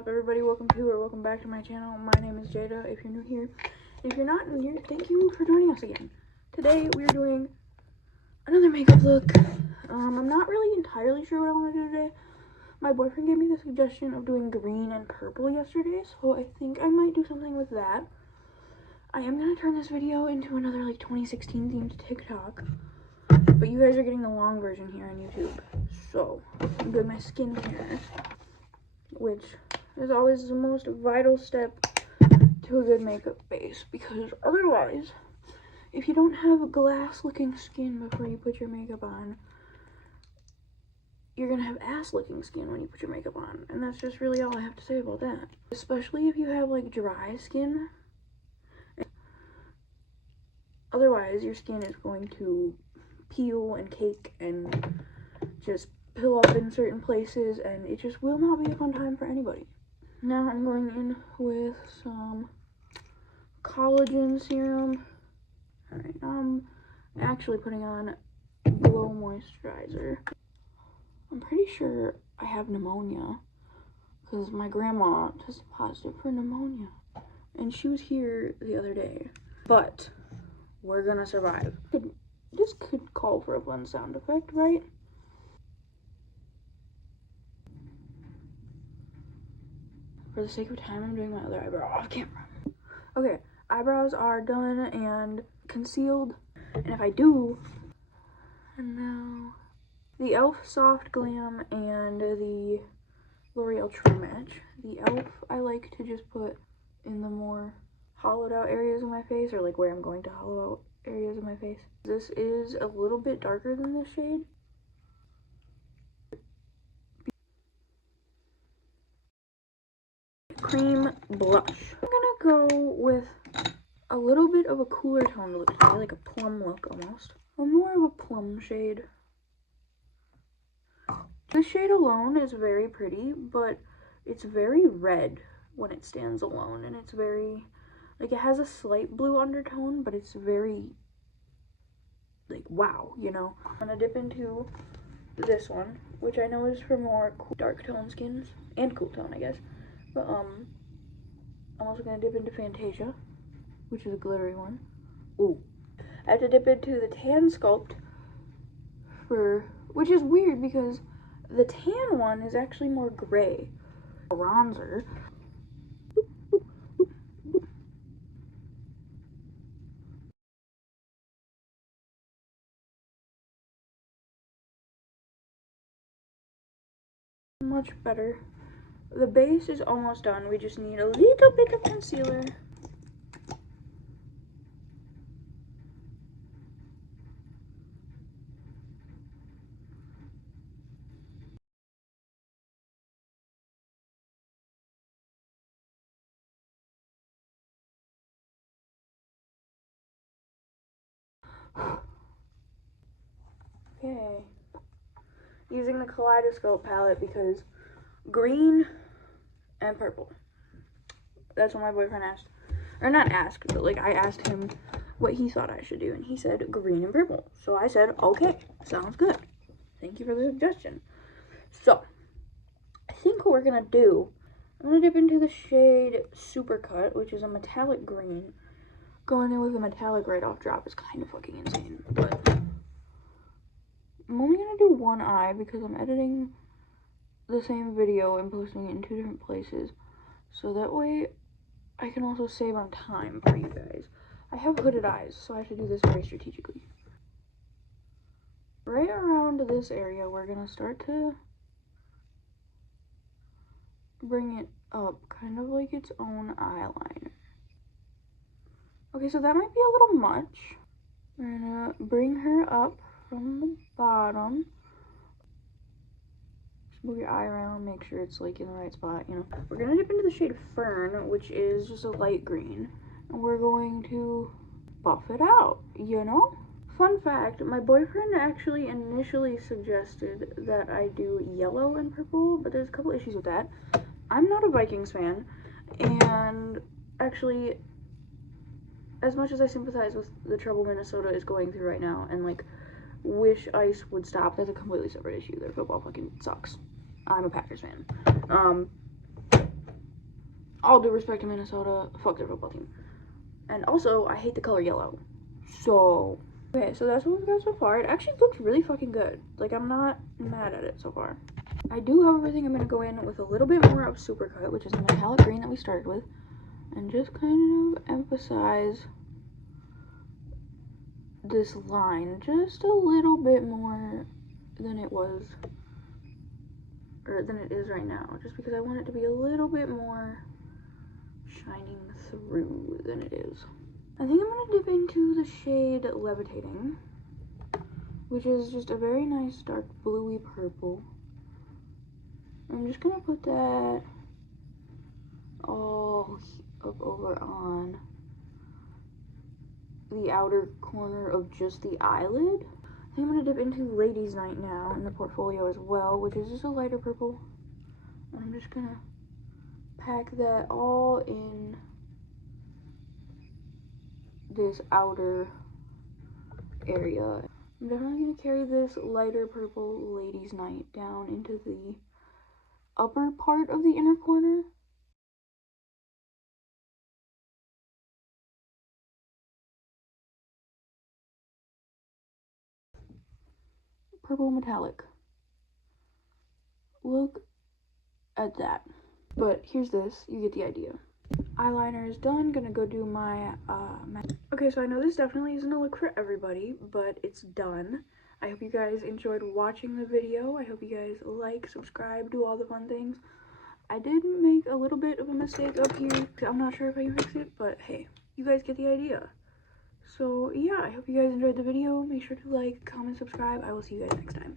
up, everybody? Welcome back to my channel. My name is Jaida, if you're new here. If you're not new here, thank you for joining us again. Today, we're doing another makeup look. I'm not really entirely sure what I want to do today. My boyfriend gave me the suggestion of doing green and purple yesterday, so I think I might do something with that. I am going to turn this video into another, 2016 themed TikTok. But you guys are getting the long version here on YouTube. So, I'm doing my skincare, which is always the most vital step to a good makeup base, because otherwise, if you don't have glass-looking skin before you put your makeup on, you're gonna have ass-looking skin when you put your makeup on, and that's just really all I have to say about that. Especially if you have, dry skin. Otherwise, your skin is going to peel and cake and just pill up in certain places, and it just will not be a fun time for anybody. Now I'm going in with some collagen serum. Alright, I'm actually putting on Glow Moisturizer. I'm pretty sure I have pneumonia because my grandma tested positive for pneumonia, and she was here the other day. But we're gonna survive. This could call for a fun sound effect, right? For the sake of time, I'm doing my other eyebrow off camera. Okay, eyebrows are done and concealed. And if I do, and now the e.l.f. Soft Glam and the L'Oreal True Match. The e.l.f. I like to just put in the more hollowed out areas of my face, or where I'm going to hollow out areas of my face. This is a little bit darker than this shade. Cream blush. I'm gonna go with a little bit of a cooler tone look today, like a plum look almost. Or more of a plum shade. This shade alone is very pretty, but it's very red when it stands alone, and it's very, it has a slight blue undertone, but it's very, wow, you know? I'm gonna dip into this one, which I know is for more dark tone skins, and cool tone, I guess. But, I'm also gonna dip into Fantasia, which is a glittery one. Ooh. I have to dip into the Tan Sculpt which is weird because the tan one is actually more gray. Bronzer. Much better. The base is almost done. We just need a little bit of concealer. Okay. Using the Kaleidoscope palette because green and purple. That's what my boyfriend asked. Or not asked, but I asked him what he thought I should do, and he said green and purple. So I said, okay, sounds good. Thank you for the suggestion. So, I think what we're gonna do, I'm gonna dip into the shade Supercut, which is a metallic green. Going in with a metallic right off drop is kind of fucking insane, but I'm only gonna do one eye because I'm editing the same video and posting it in 2 different places, so that way I can also save on time for you guys. I have hooded eyes, so I have to do this very strategically. Right around this area, we're gonna start to bring it up, kind of like its own eyeliner. Okay, so that might be a little much. We're gonna bring her up from the bottom. Just move your eye around, make sure it's in the right spot, you know. We're gonna dip into the shade Fern, which is just a light green, and we're going to buff it out, you know? Fun fact, my boyfriend actually initially suggested that I do yellow and purple, but there's a couple issues with that. I'm not a Vikings fan, and actually, as much as I sympathize with the trouble Minnesota is going through right now, and wish ice would stop, that's a completely separate issue. Their football fucking sucks. I'm a Packers fan. all due respect to Minnesota, fuck their football team. And also, I hate the color yellow. So, okay, so that's what we've got so far. It actually looks really fucking good. Like, I'm not mad at it so far. I do, however, think I'm going to go in with a little bit more of Supercut, which is the metallic green that we started with, and just kind of emphasize this line just a little bit more than it was, or than it is right now, just because I want it to be a little bit more shining through than it is. I think I'm going to dip into the shade Levitating, which is just a very nice dark bluey purple. I'm just going to put that all up over on the outer corner of just the eyelid. I think I'm going to dip into Ladies Night now in the portfolio as well, which is just a lighter purple. And I'm just going to pack that all in this outer area. I'm definitely going to carry this lighter purple Ladies Night down into the upper part of the inner corner. Purple metallic. Look at that. But here's this, you get the idea. Eyeliner is done, gonna go do my okay, so I know this definitely isn't a look for everybody, but it's done. I hope you guys enjoyed watching the video. I hope you guys like, subscribe, do all the fun things. I did make a little bit of a mistake up here. I'm not sure if I can fix it, but hey, you guys get the idea. So yeah, I hope you guys enjoyed the video. Make sure to like, comment, subscribe. I will see you guys next time.